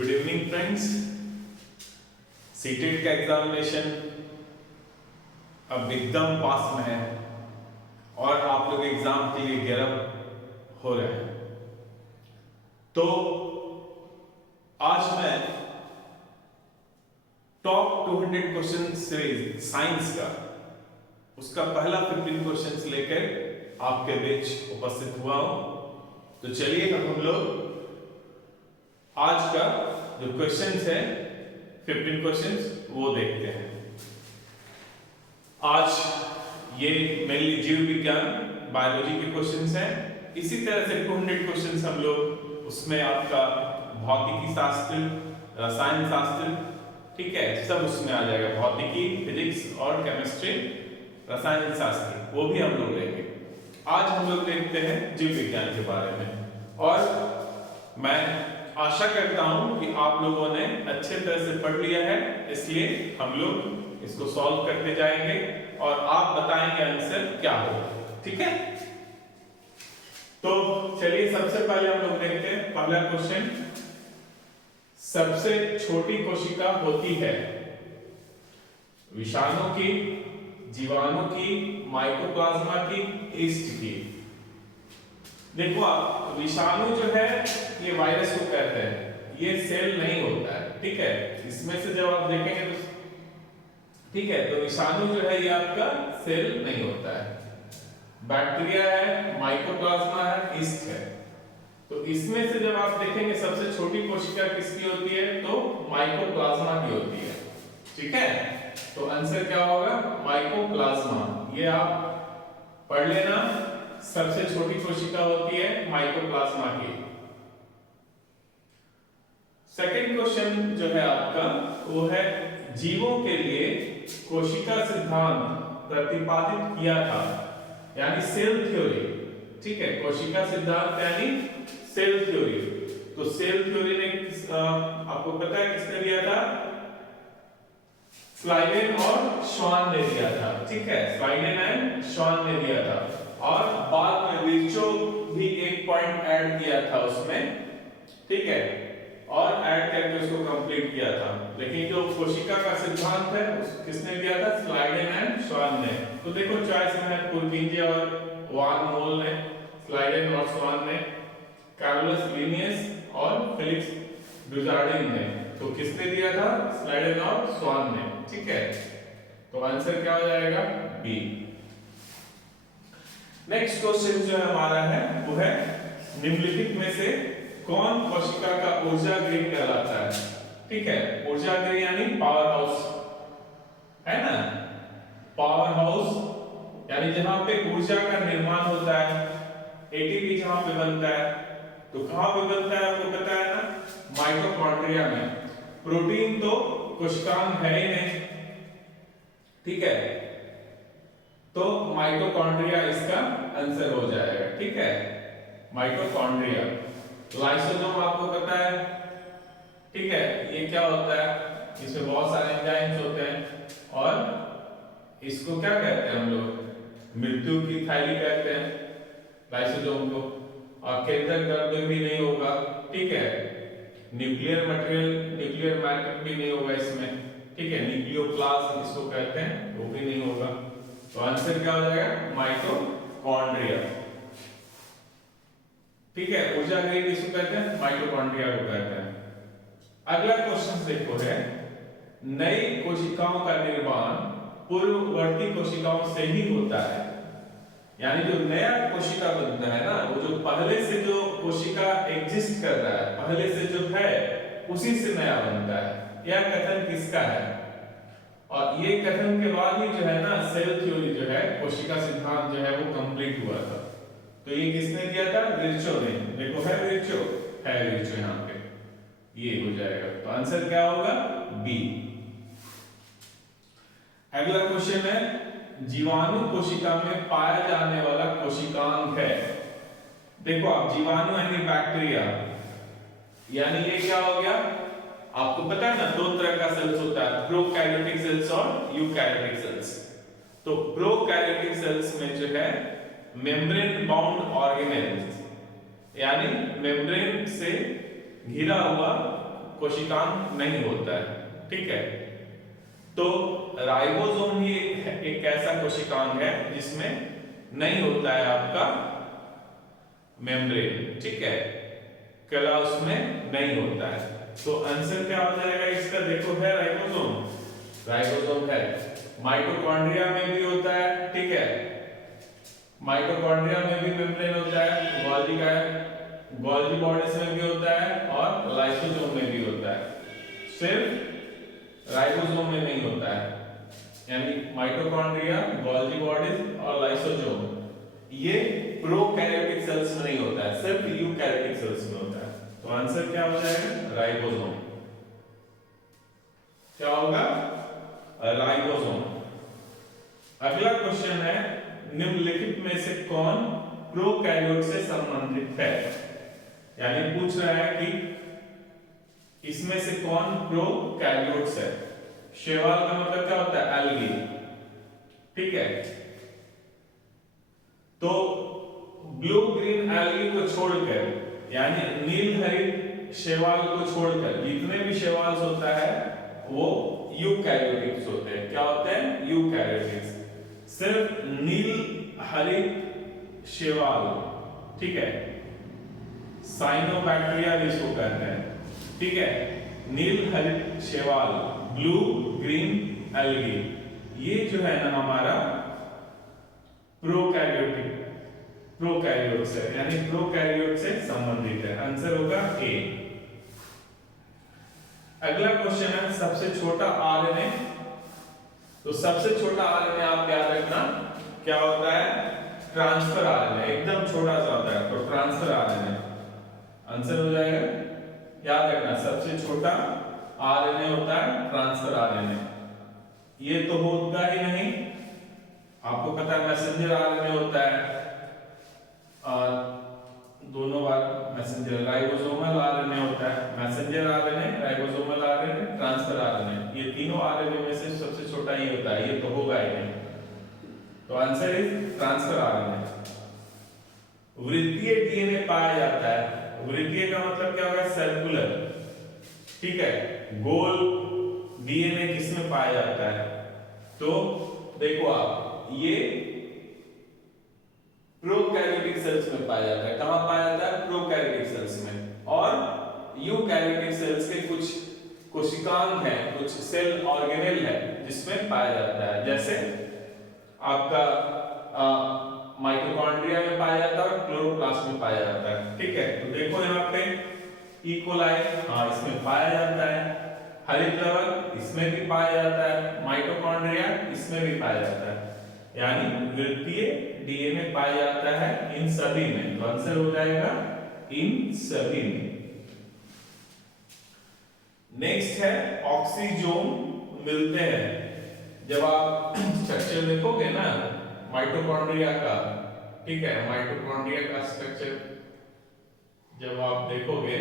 Good evening friends. CTET का examination अब एकदम पास में है और आप लोग एग्जाम के लिए गियर अप हो रहे हैं। तो आज मैं टॉप 200 क्वेश्चन सीरीज साइंस का उसका पहला 15 क्वेश्चंस लेकर आपके बीच उपस्थित हुआ हूं। तो चलिए हम लोग आज का जो क्वेश्चंस है 15 क्वेश्चंस वो देखते हैं। आज ये मेनली जीव विज्ञान बायोलॉजी के क्वेश्चंस हैं। इसी तरह से 200 क्वेश्चंस हम लोग उसमें आपका भौतिकी शास्त्र, रसायन शास्त्र, ठीक है, सब उसमें आ जाएगा। भौतिकी, फिजिक्स और केमिस्ट्री, रसायन शास्त्र वो भी हम लोग लेंगे। आज हम लोग देखते हैं जीव विज्ञान के बारे में और मैं आशा करता हूं कि आप लोगों ने अच्छे तरह से पढ़ लिया है, इसलिए हम लोग इसको सॉल्व करते जाएंगे और आप बताएंगे आंसर क्या होगा, ठीक है। तो चलिए सबसे पहले हम लोग देखते हैं पहला क्वेश्चन। सबसे छोटी कोशिका होती है विषाणु की, जीवाणु की, माइकोप्लाज्मा की, ईस्ट की। देखो आप, विषाणु जो है ये वायरस को कहते हैं, ये सेल नहीं होता है, ठीक है। इसमें से जब आप देखेंगे तो ठीक है, तो विषाणु जो है ये आपका सेल नहीं होता है। बैक्टीरिया है, माइकोप्लाज्मा है, ईस्ट है। तो इसमें से जब आप देखेंगे सबसे छोटी कोशिका किसकी होती है, तो माइकोप्लाज्मा की होती है, ठीक है। तो आंसर क्या होगा, माइकोप्लाज्मा। ये आप पढ़ लेना, सबसे छोटी कोशिका होती है माइकोप्लाज्मा की। सेकंड क्वेश्चन जो है आपका वो है जीवों के लिए कोशिका सिद्धांत प्रतिपादित किया था, यानी सेल थ्योरी, ठीक है। कोशिका सिद्धांत यानी सेल थ्योरी। तो सेल थ्योरी ने आपको पता है किसने दिया था, स्लाइडेन और श्वान ने दिया था, ठीक है। स्लाइडेन एंड श्वान ने दिया था और बाद में विर्चो भी एक पॉइंट ऐड किया था उसमें, ठीक है, और ऐड करके उसको कंप्लीट किया था। लेकिन जो कोशिका का सिद्धांत है किसने दिया था, स्लाइडेन एंड श्वान ने। तो देखो चॉइस में है पुरकिंजे और वान मोल ने, स्लाइडेन और श्वान ने, कार्लोस लिनियस और फिलिप्स डुजार्डिन ने। तो किसने दिया था, स्लाइडेन और श्वान ने, ठीक है। तो आंसर क्या हो जाएगा, बी। नेक्स्ट क्वेश्चन जो हमारा है वो है निम्नलिखित में से कौन कोशिका का ऊर्जा गृह कहलाता है, ठीक है। ऊर्जा गृह यानी पावर हाउस, है ना। पावर हाउस यानी जहां पे ऊर्जा का निर्माण होता है, एटीपी जहां पे बनता है। तो कहां पे बनता है आपको पता है ना, माइटोकॉन्ड्रिया में। प्रोटीन तो कोशिकांग है ही नहीं, ठीक है। तो माइटोकॉन्ड्रिया इसका आंसर हो जाएगा, ठीक है, माइटोकॉन्ड्रिया। लाइसोसोम आपको पता है, ठीक है, ये क्या होता है, इसमें बहुत सारे एंजाइम्स होते हैं और इसको क्या कहते हैं हम लोग, मृत्यु की थैली कहते हैं लाइसोसोम को। और केंद्रक द्रव्य भी नहीं होगा, ठीक है। न्यूक्लियर मटेरियल, न्यूक्लियर मैटर भी नहीं होगा इसमें, ठीक है। न्यूक्लियोप्लाज्म इसको कहते हैं, वो भी नहीं होगा। तो आंसर क्या हो जाएगा, माइटोकॉन्ड्रिया, ठीक है। ऊर्जा गृह किसको कहते हैं, माइटोकॉन्ड्रिया को कहते हैं। अगला क्वेश्चन देखो है, नई कोशिकाओं का निर्माण पूर्ववर्ती कोशिकाओं से ही होता है। यानी जो नया कोशिका बनता है ना, वो जो पहले से जो कोशिका एग्जिस्ट कर रहा है, पहले से जो है उसी से नया बनता है। यह कथन किसका है, और ये कथन के बाद ही जो है ना सेल थ्योरी जो है, कोशिका सिद्धांत जो है वो कंप्लीट हुआ था। तो ये किसने दिया था, विर्चो ने। देखो है विर्चो, है विर्चो यहाँ पे, ये हो जाएगा। तो आंसर क्या होगा, बी। अगला क्वेश्चन है जीवाणु कोशिका में पाया जाने वाला कोशिकांग है। देखो आप, जीवाणु यानी बैक्टीरिया, यानी ये क्या हो गया, आपको पता है ना दो तरह का सेल्स होता है, प्रोकैरियोटिक सेल्स और यूकैरियोटिक सेल्स। तो प्रोकैरियोटिक सेल्स में जो है मेम्ब्रेन बाउंड ऑर्गेनेल्स, यानी मेम्ब्रेन से घिरा हुआ कोशिकांग नहीं होता है, ठीक है। तो राइबोसोम ही एक ऐसा कोशिकांग है जिसमें नहीं होता है आपका मेम्ब्रेन, ठीक है, कला उसमें नहीं होता है। तो आंसर क्या हो जाएगा इसका, देखो है राइबोसोम है। माइटोकॉन्ड्रिया में भी होता है, ठीक है, माइटोकॉन्ड्रिया में भी मेम्ब्रेन होता है, गोल्गी का गोल्गी बॉडीज में भी होता है और लाइसोसोम में भी होता है, सिर्फ राइबोसोम में नहीं होता है। यानी माइटोकॉन्ड्रिया, गोल्गी बॉडीज और लाइसोसोम ये प्रोकैरियोटिक सेल्स में नहीं होता है, सिर्फ यूकैरियोटिक सेल्स में होता है। तो आंसर क्या हो जाएगा, राइबोसोम। क्या होगा, राइबोसोम। अगला क्वेश्चन है, निम्नलिखित में से कौन प्रोकैरियोट से संबंधित है। यानी पूछ रहा है कि इसमें से कौन प्रोकैरियोट्स है। शैवाल का मतलब क्या होता है, एल्गी, ठीक है। तो ब्लू ग्रीन एल्गी को छोड़कर, यानी नील हरित शैवाल को छोड़कर जितने भी शैवाल होता है वो यूकैरियोटिक्स होते हैं। क्या होते हैं, यूकैरियोटिक्स। सिर्फ नील हरित शैवाल, ठीक है, साइनोबैक्टीरिया जिसको कहते हैं, ठीक है, नील हरित शैवाल, ब्लू ग्रीन एल्गी, ये जो है ना हमारा प्रोकैरियोट से, यानी प्रोकैरियोट से संबंधित है। आंसर होगा ए। अगला क्वेश्चन है, सबसे छोटा आरएनए। तो सबसे छोटा आरएनए आप याद रखना क्या होता है, ट्रांसफर आरएनए, एकदम छोटा सा होता है, तो ट्रांसफर आरएनए आंसर हो जाएगा। याद रखना सबसे छोटा आरएनए होता है ट्रांसफर आरएनए। ये तो होता ही नहीं, आपको पता है मैसेंजर आरएनए होता है, और दोनों बार मैसेंजर राइबोसोमल आरएनए होता है, messenger RNA, ribosomal RNA, transfer RNA, ये तीनों आरएनए में से सबसे छोटा ये होता है, ये तो होगा ही नहीं। तो आंसर इज ट्रांसफर आरएनए। वृत्तीय डीएनए पाया जाता है। वृत्तीय का मतलब क्या होगा, सर्कुलर, ठीक है, गोल डीएनए किसमें पाया जाता है। तो देखो आप, ये प्रोकैरियोटिक सेल्स में पाया जाता है। कहां पाया जाता है, प्रोकैरियोटिक सेल्स में। और यूकैरियोटिक सेल्स के कुछ कोशिकांग हैं, कुछ सेल ऑर्गेनेल है जिसमें पाया जाता है, जैसे आपका माइटोकॉन्ड्रिया में पाया जाता है और क्लोरोप्लास्ट में पाया जाता है, ठीक है। तो देखो यहाँ पे ई कोलाई, हाँ इसमें पाया जाता है, हरित लवक इसमें भी पाया जाता है, माइटोकॉन्ड्रिया इसमें भी पाया जाता है, यानी वृत्तीय डीएनए पाया जाता है इन सभी में। तो आंसर हो जाएगा इन सभी में। नेक्स्ट है, ऑक्सीजोम मिलते हैं। जब आप स्ट्रक्चर देखोगे ना माइटोकॉन्ड्रिया का, ठीक है, माइटोकॉन्ड्रिया का स्ट्रक्चर जब आप देखोगे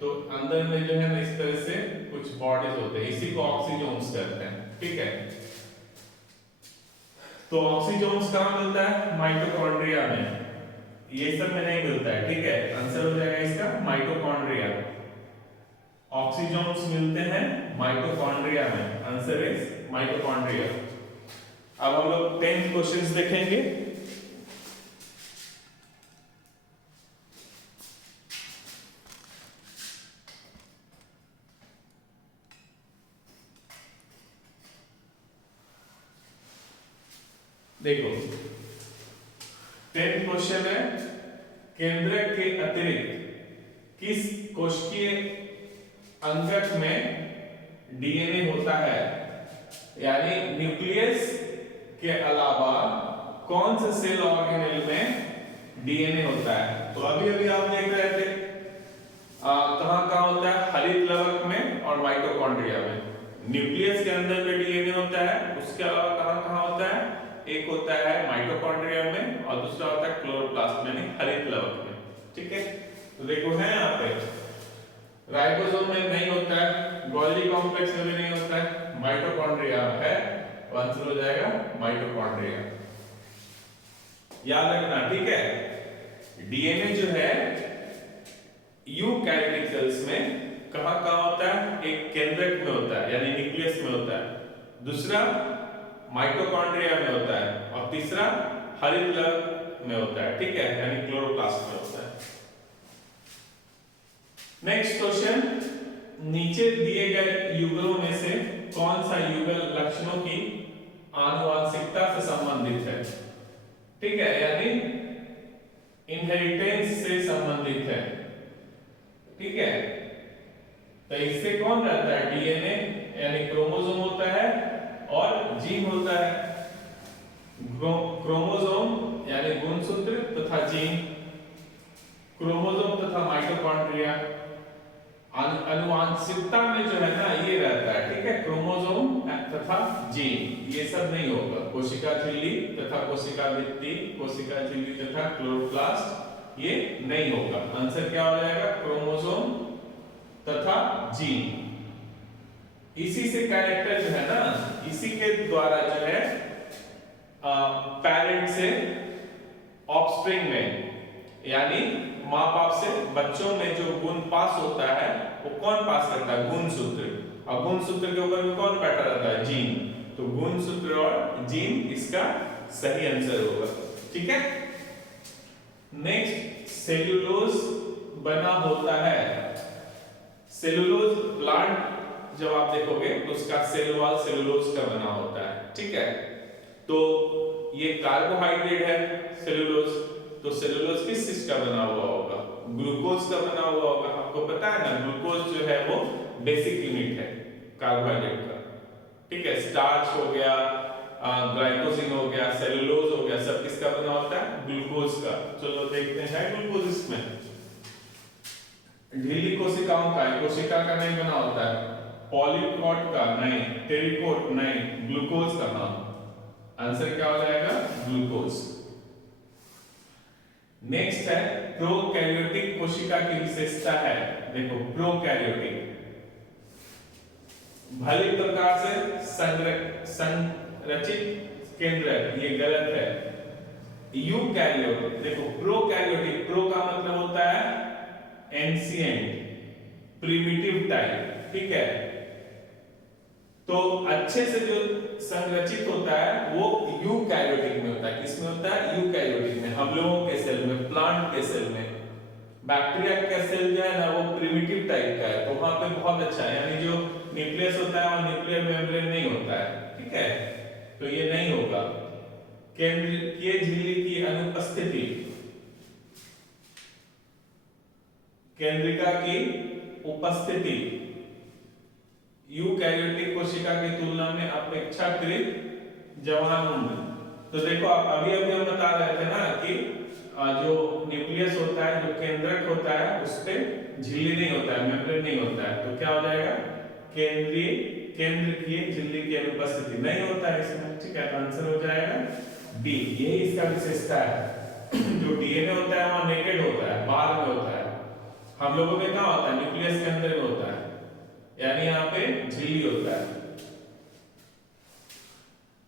तो अंदर में जो है ना इस तरह से कुछ बॉडीज होते हैं, इसी को ऑक्सीजोम्स कहते हैं, ठीक है। तो ऑक्सीजोम्स कहां मिलता है, माइटोकॉन्ड्रिया में, ये सब में नहीं मिलता है, ठीक है। आंसर हो जाएगा इसका माइटोकॉन्ड्रिया। ऑक्सीजोम्स मिलते हैं माइटोकॉन्ड्रिया में, आंसर इज माइटोकॉन्ड्रिया। अब हम लोग 10 क्वेश्चंस देखेंगे। देखो 10th क्वेश्चन है, केंद्रक के अतिरिक्त किस कोशिकीय अंगक में डीएनए होता है। यानी न्यूक्लियस के अलावा कौन से सेल ऑर्गेनेल में डीएनए होता है। तो अभी अभी आप देख रहे थे कहां होता है, हरित लवक में और माइटोकॉन्ड्रिया में। न्यूक्लियस के अंदर में डीएनए होता है, उसके अलावा कहां होता है, एक होता है माइटोकॉन्ड्रिया में और दूसरा होता है क्लोरोप्लास्ट में, यानी हरित लवक में, ठीक है। तो देखो है यहाँ पे राइबोसोम में नहीं होता है, गोल्गी कॉम्प्लेक्स में भी नहीं होता है, माइटोकॉन्ड्रिया है, तो आंसर हो जाएगा माइटोकॉन्ड्रिया। याद रखना, ठीक है। डीएनए जो है यूकैरियोटिक सेल्स में कहां कहाँ होता है? एक केंद्रक में होता है यानी न्यूक्लियस में होता है, दूसरा माइटोकॉन्ड्रिया में होता है और तीसरा हरितलक में होता है, ठीक है, यानी क्लोरोप्लास्ट में होता है। नेक्स्ट क्वेश्चन, नीचे दिए गए युगलों में से कौन सा युगल लक्षणों की आनुवंशिकता से संबंधित है? ठीक है, यानी इनहेरिटेंस से संबंधित है, ठीक है। तो इससे कौन रहता है? डीएनए यानी क्रोमोसोम होता है और जीन होता है। क्रोमोसोम यानी गुणसूत्र तथा जीन, क्रोमोसोम तथा माइटोकॉन्ड्रिया। आनुवंशिकता में जो है ना ये रहता है, ठीक है, क्रोमोसोम तथा जीन, ये सब नहीं होगा। कोशिका झिल्ली तथा कोशिका भित्ति, कोशिका झिल्ली तथा क्लोरोप्लास्ट ये नहीं होगा। आंसर क्या हो जाएगा? क्रोमोसोम तथा जीन। इसी से कैरेक्टर जो है ना, इसी के द्वारा जो है पेरेंट से ऑफस्प्रिंग में यानी माँ बाप से बच्चों में जो गुण पास होता है वो कौन पास करता है? गुणसूत्र। और गुणसूत्र के ऊपर में कौन बैठा रहता है? जीन। तो गुणसूत्र और जीन इसका सही आंसर होगा, ठीक है। नेक्स्ट, सेल्यूलोज बना होता है। सेल्यूलोज प्लांट जब आप देखोगे तो उसका सेल वॉल सेल्यूलोज का बना होता है, ठीक है। तो ये कार्बोहाइड्रेट है सेल्यूलोज, तो सेल्यूलोज किस चीज का बना हुआ होगा? ग्लूकोज का बना हुआ होगा। आपको पता है ना, ग्लूकोज जो है वो बेसिक यूनिट है कार्बोहाइड्रेट का, ठीक है। स्टार्च हो गया, ग्लाइकोजिन हो गया, सेल्यूलोज हो गया, सब किसका बना होता है? ग्लूकोज का। चलो देखते हैं ग्लूकोज इसमें। ढीली कोशिकाओं का, कोशिका का नहीं बना होता है। पॉलीकॉट का नहीं, टेरिकोट नहीं, ग्लूकोज का नाम। आंसर क्या हो जाएगा? ग्लूकोज। नेक्स्ट है, प्रोकैरियोटिक कोशिका की विशेषता है। देखो, प्रोकैरियोटिक भली प्रकार से संरचित केंद्रक, ये गलत है। यूकैरियोट, देखो प्रोकैरियोटिक, प्रो का मतलब होता है एंशिएंट, प्रिमिटिव टाइप, ठीक है। तो अच्छे से जो संरचित होता है वो यूकैरियोटिक में होता है। किसमें होता है? यूकैरियोटिक में। हम लोगों के सेल में, प्लांट के सेल में। बैक्टीरिया का सेल जो है ना वो प्रिमिटिव टाइप का है, तो वहां पे बहुत अच्छा है, यानी जो न्यूक्लियस होता है वो न्यूक्लियर मेम्ब्रेन नहीं होता है, ठीक है। तो ये नहीं होगा। केंद्रीय झिल्ली की अनुपस्थिति, केंद्रिका की उपस्थिति यूकैरियोटिक कोशिका की तुलना में अपेक्षाकृत जवान उम्र। तो देखो, आप अभी हम बता रहे थे ना कि जो न्यूक्लियस होता है, जो केंद्रक होता है, उस पे झिल्ली नहीं होता है, मेम्ब्रेन नहीं होता है। तो क्या हो जाएगा? केंद्रीय झिल्ली की अनुपस्थिति नहीं होता है इसमें, ठीक है। तो आंसर हो जाएगा बी। यही इसका विशेषता है। जो डीएनए होता है वहां नेकेड होता है, बाहर में होता है। हम लोगों में कहां होता है? न्यूक्लियस के अंदर में होता है, यानी यहाँ पे झिल्ली होता है।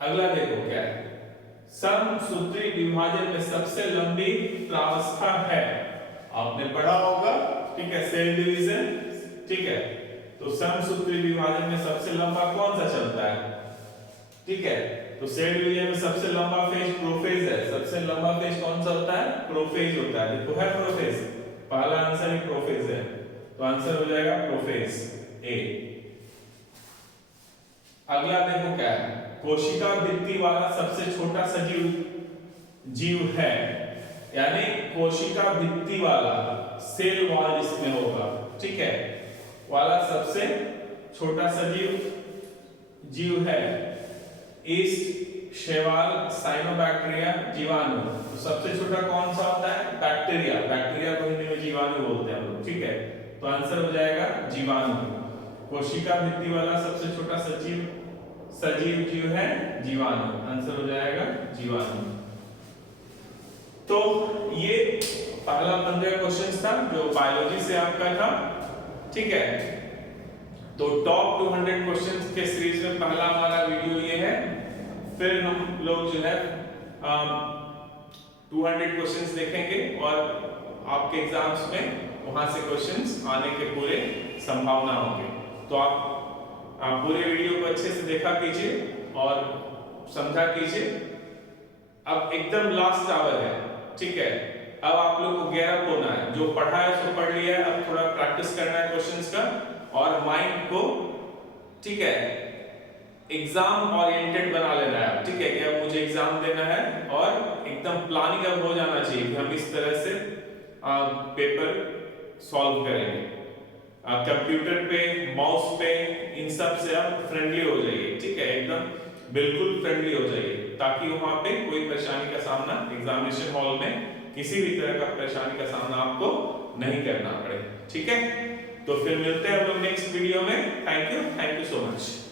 अगला देखो क्या है, समसूत्री विभाजन में सबसे लंबी प्रावस्था है। आपने पढ़ा होगा, ठीक है, सेल डिवीजन, ठीक है। तो समसूत्री विभाजन में सबसे लंबा कौन सा चलता है? ठीक है, तो सेल डिवीजन में सबसे लंबा फेज प्रोफेज है। सबसे लंबा फेज कौन सा होता है? प्रोफेज होता है। देखो है प्रोफेज, पहला आंसर ही प्रोफेज है, तो आंसर हो जाएगा प्रोफेज ए। अगला देखो क्या है, कोशिका भित्ति वाला सबसे छोटा सजीव जीव है, यानी कोशिका भित्ति वाला, सेल वॉल इसमें होगा, ठीक है, वाला सबसे छोटा सजीव जीव है ईस्ट शैवाल साइनोबैक्टीरिया जीवाणु। तो सबसे छोटा कौन सा होता है? बैक्टीरिया। बैक्टीरिया को हिंदी में जीवाणु बोलते हैं हम लोग, ठीक है। तो आंसर हो जाएगा जीवाणु। कोशिका भित्ति वाला सबसे छोटा सजीव जीव है जीवाणु, आंसर हो जाएगा जीवाणु। तो ये पहला 15 क्वेश्चंस था जो बायोलॉजी से आपका था, ठीक है। तो टॉप 200 क्वेश्चंस के सीरीज में पहला हमारा वीडियो ये है। फिर हम लोग जो है 200 क्वेश्चंस देखेंगे और आपके एग्जाम्स में वहां से क्वेश्चंस आने के पूरे संभावना होंगे। तो आप पूरे वीडियो को अच्छे से देखा कीजिए और समझा कीजिए। अब एकदम लास्ट आवर है, ठीक है। अब आप लोग को गेयर अप होना है, जो पढ़ा है सो पढ़ लिया है, अब थोड़ा प्रैक्टिस करना है क्वेश्चंस का और माइंड को, ठीक है, एग्जाम ओरिएंटेड बना लेना है, ठीक है। कि अब मुझे एग्जाम देना है और एकदम प्लानिंग अब हो जाना चाहिए कि हम इस तरह से पेपर सॉल्व करेंगे। कंप्यूटर पे, माउस पे, इन सब से आप फ्रेंडली हो जाइए, ठीक है, एकदम बिल्कुल फ्रेंडली हो जाइए, ताकि वहां पे कोई परेशानी का सामना एग्जामिनेशन हॉल में किसी भी तरह का परेशानी का सामना आपको नहीं करना पड़े, ठीक है। तो फिर मिलते हैं हम लोग नेक्स्ट वीडियो में। Thank you so much.